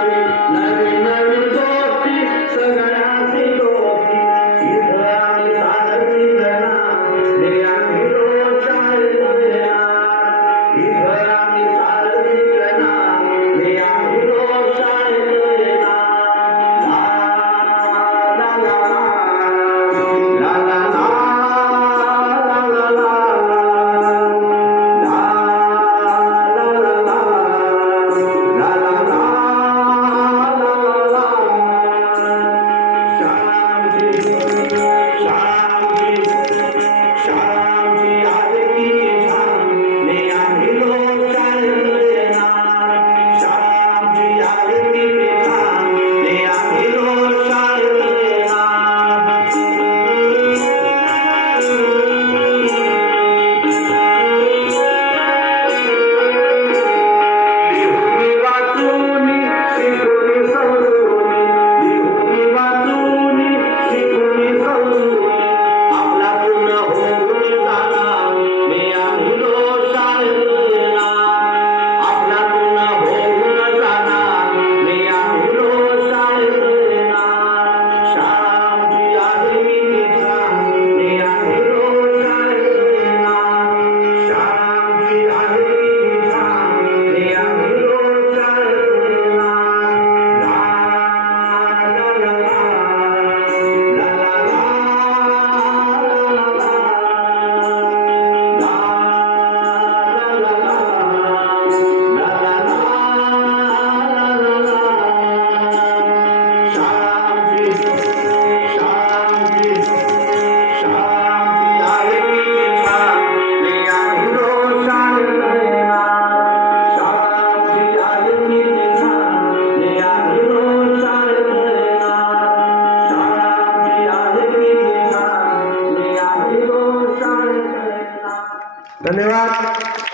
Love, love, love. धन्यवाद